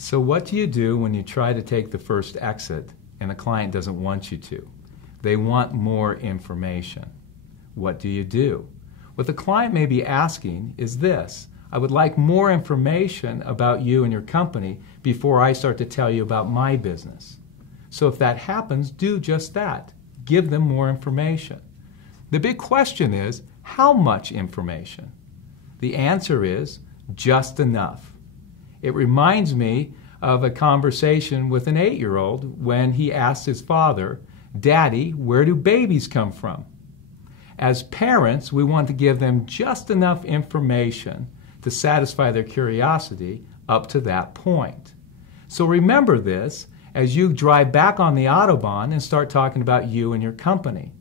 So what do you do when you try to take the first exit and the client doesn't want you to? They want more information. What do you do? What the client may be asking is this: I would like more information about you and your company before I start to tell you about my business. So if that happens, do just that. Give them more information. The big question is, how much information? The answer is just enough. It reminds me of a conversation with an 8-year-old when he asked his father, "Daddy, where do babies come from?" As parents, we want to give them just enough information to satisfy their curiosity up to that point. So remember this as you drive back on the Autobahn and start talking about you and your company.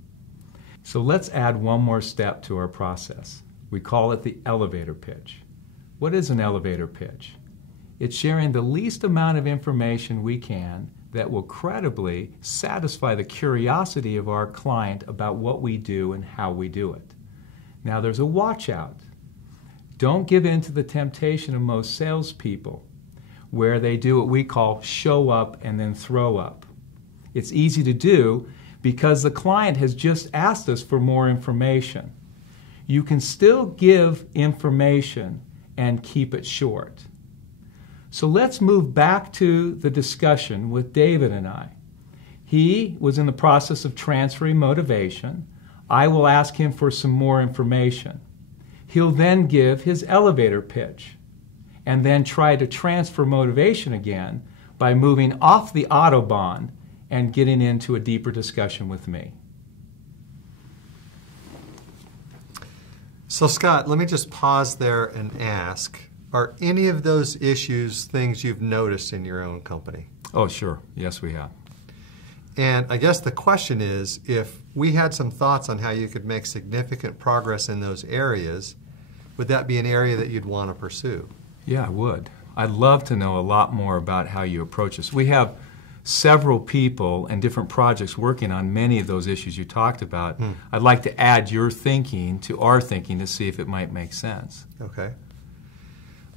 So let's add one more step to our process. We call it the elevator pitch. What is an elevator pitch? It's sharing the least amount of information we can that will credibly satisfy the curiosity of our client about what we do and how we do it. Now there's a watch out. Don't give in to the temptation of most salespeople where they do what we call show up and then throw up. It's easy to do because the client has just asked us for more information. You can still give information and keep it short. So let's move back to the discussion with David and I. He was in the process of transferring motivation. I will ask him for some more information. He'll then give his elevator pitch and then try to transfer motivation again by moving off the Autobahn and getting into a deeper discussion with me. So Scott, let me just pause there and ask, are any of those issues things you've noticed in your own company? Oh, sure. Yes, we have. And I guess the question is, if we had some thoughts on how you could make significant progress in those areas, would that be an area that you'd want to pursue? Yeah, I would. I'd love to know a lot more about how you approach this. We have several people and different projects working on many of those issues you talked about. I'd like to add your thinking to our thinking to see if it might make sense. Okay.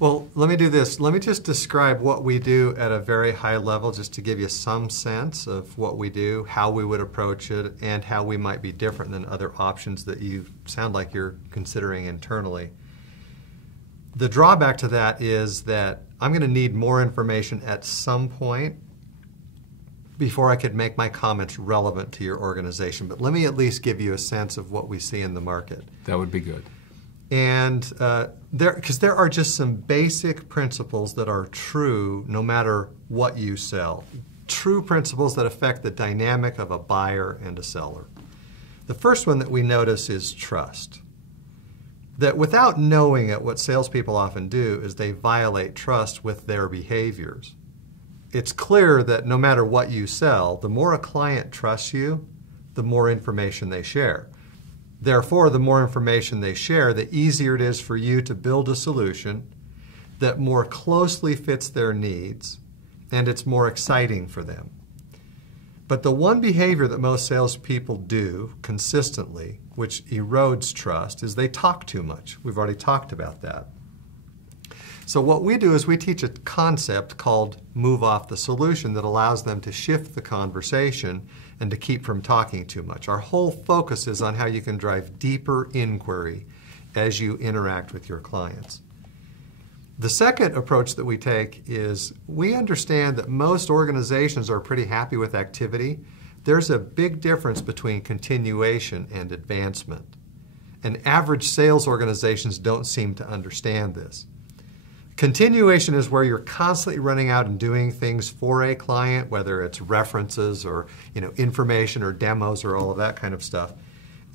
Well, let me do this. Let me just describe what we do at a very high level just to give you some sense of what we do, how we would approach it, and how we might be different than other options that you sound like you're considering internally. The drawback to that is that I'm going to need more information at some point before I could make my comments relevant to your organization. But let me at least give you a sense of what we see in the market. That would be good. And because there are just some basic principles that are true no matter what you sell. True principles that affect the dynamic of a buyer and a seller. The first one that we notice is trust. That without knowing it, what salespeople often do is they violate trust with their behaviors. It's clear that no matter what you sell, the more a client trusts you, the more information they share. Therefore, the more information they share, the easier it is for you to build a solution that more closely fits their needs, and it's more exciting for them. But the one behavior that most salespeople do consistently, which erodes trust, is they talk too much. We've already talked about that. So what we do is we teach a concept called move off the solution that allows them to shift the conversation and to keep from talking too much. Our whole focus is on how you can drive deeper inquiry as you interact with your clients. The second approach that we take is we understand that most organizations are pretty happy with activity. There's a big difference between continuation and advancement. And average sales organizations don't seem to understand this. Continuation is where you're constantly running out and doing things for a client, whether it's references or information or demos or all of that kind of stuff.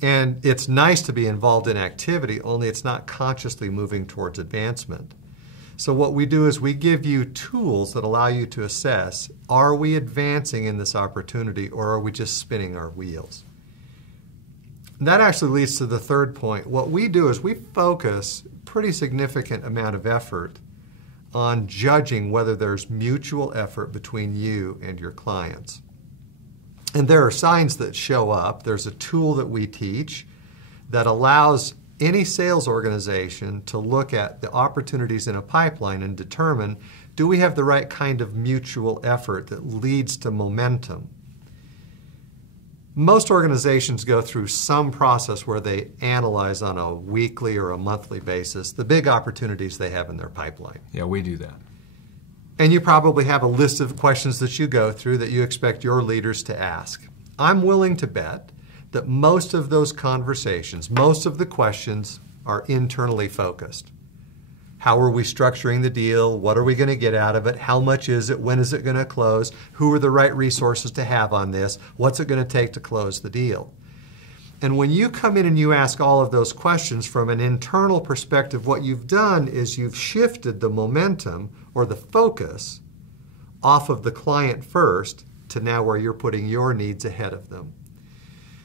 And it's nice to be involved in activity, only it's not consciously moving towards advancement. So what we do is we give you tools that allow you to assess, are we advancing in this opportunity or are we just spinning our wheels? And that actually leads to the third point. What we do is we focus a pretty significant amount of effort on judging whether there's mutual effort between you and your clients. And there are signs that show up. There's a tool that we teach that allows any sales organization to look at the opportunities in a pipeline and determine, Do we have the right kind of mutual effort that leads to momentum? Most organizations go through some process where they analyze on a weekly or a monthly basis the big opportunities they have in their pipeline. Yeah, we do that. And you probably have a list of questions that you go through that you expect your leaders to ask. I'm willing to bet that most of those conversations, most of the questions are internally focused. How are we structuring the deal? What are we going to get out of it? How much is it? When is it going to close? Who are the right resources to have on this? What's it going to take to close the deal? And when you come in and you ask all of those questions from an internal perspective, what you've done is you've shifted the momentum or the focus off of the client first to now where you're putting your needs ahead of them.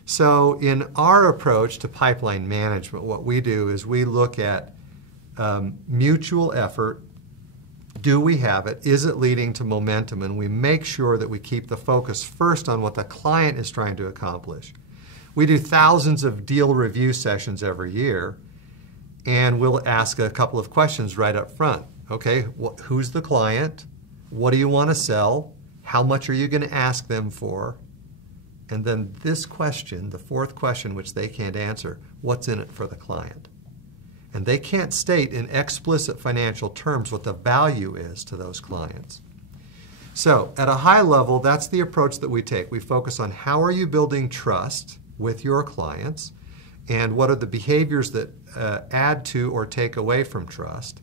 So in our approach to pipeline management, what we do is we look at mutual effort. Do we have it? Is it leading to momentum? And we make sure that we keep the focus first on what the client is trying to accomplish. We do thousands of deal review sessions every year, and we'll ask a couple of questions right up front. Okay, who's the client? What do you want to sell? How much are you going to ask them for? And then this question, the fourth question, which they can't answer, what's in it for the client? And they can't state in explicit financial terms what the value is to those clients. So at a high level, that's the approach that we take. We focus on how are you building trust with your clients, and what are the behaviors that add to or take away from trust?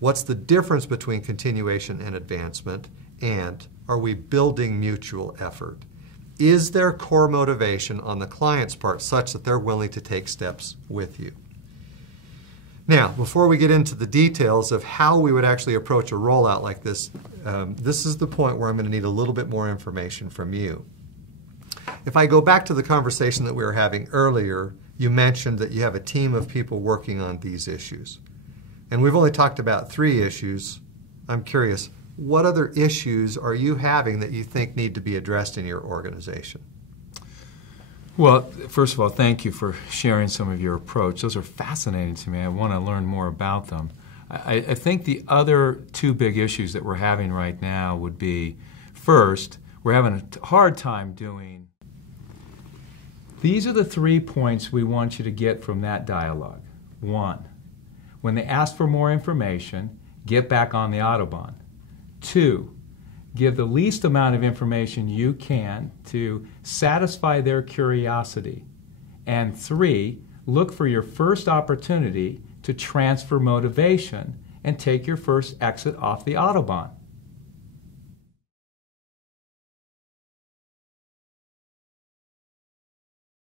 What's the difference between continuation and advancement? And are we building mutual effort? Is there core motivation on the client's part such that they're willing to take steps with you? Now, before we get into the details of how we would actually approach a rollout like this, this is the point where I'm going to need a little bit more information from you. If I go back to the conversation that we were having earlier, you mentioned that you have a team of people working on these issues. And we've only talked about 3 issues. I'm curious, what other issues are you having that you think need to be addressed in your organization? Well, first of all, thank you for sharing some of your approach. Those are fascinating to me. I want to learn more about them. I think the other 2 big issues that we're having right now would be, first, we're having a hard time doing. These are the 3 points we want you to get from that dialogue. 1, when they ask for more information, get back on the Autobahn. 2, give the least amount of information you can to satisfy their curiosity. And 3, look for your first opportunity to transfer motivation and take your first exit off the Autobahn.